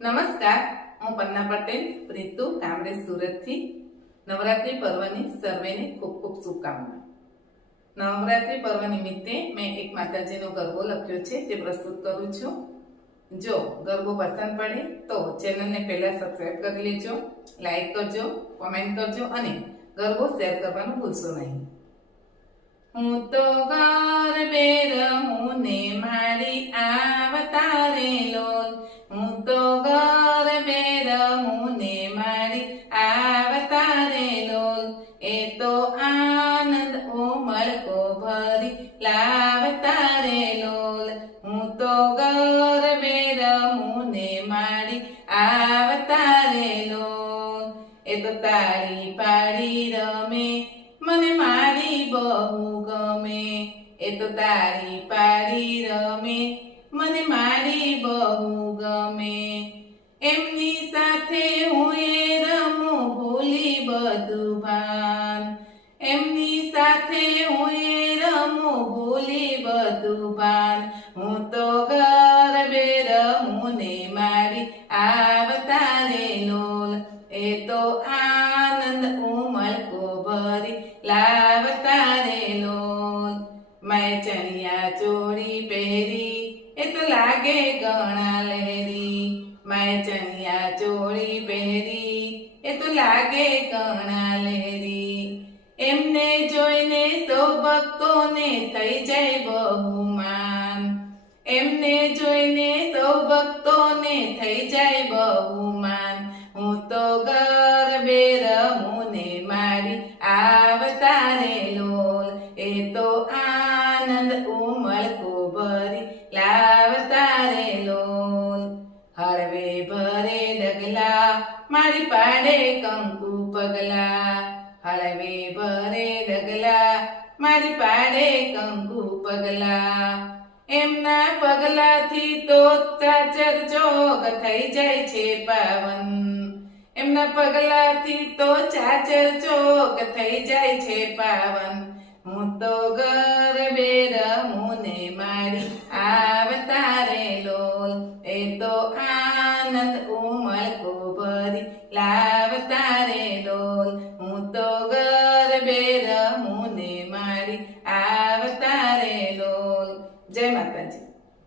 નમસ્કાર, હું પન્ના પટેલ પ્રીતુ કામરેજ સુરતથી નવરાત્રી પર્વની સર્વેને ખૂબ ખૂબ શુભકામના। નવરાત્રી પર્વ નિમિત્તે મેં એક માતાજીનો ગરબો લખ્યો છે તે પ્રસ્તુત કરું છું। જો ગરબો પસંદ પડે તો ચેનલને પહેલા સબસ્ક્રાઇબ કરી લેજો, લાઈક કરજો, કોમેન્ટ કરજો અને ગરબો શેર કરવાનું ભૂલશો નહીં। હું તો ગરબે રમું ને મારી આવતારે લોલ, હું તો ગરબે રમું ને મારી આવતારે લોલ, એ તો આનંદ ઉમળકો ભરી લાવતા રે લોલ, હું તો ગરબે રમું ને મારી આવતા રે લોલ, એ તો તાળી પાડી રમે મને મારી બહુ ગમે, એ તો તાળી પાડી રમે મને મારી બહુ ગમે, એમની સાથે હું એ રમું ભૂલી બધું ભાન, એમની સાથે હું એ રમું ભૂલી બધું ભાન, હું તો ગરબે રમું ને મારી આવતા રે લોલ, એ તો આનંદ ઉમળકો ભરી લાવતા રે લોલ, મેં ચણિયા ચોળી પહેરી એ તો લાગે ઘણા લહેરી, મેં ચણિયા ચોળી પહેરી એ તો લાગે ઘણા લહેરી, એમને જોઈને સૌ ભક્તોને થઈ જાય બહુમાન, એમને જોઈને સૌ ભક્તોને થઈ જાય બહુમાન, હું તો ગરબે રમું ને મારી આવતા રે લોલ, એ તો આનંદ ઉમળકો ભરી લાવતા રે લોલ, હળવે ભરે ડગલા મારી પાડે કંકુ પગલા, હળવે ભરે ડગલા મારી પાડે કંકુ પગલા, એમના પગલાથી તો ચાચર ચોક થઈ જાય છે પાવન, એમના પગલાથી તો ચાચર ચોક થઈ જાય છે પાવન, હું તો ગરબે રમું ને મારી આવતા રે લોલ, એ તો આનંદ ઉમળકો ભરી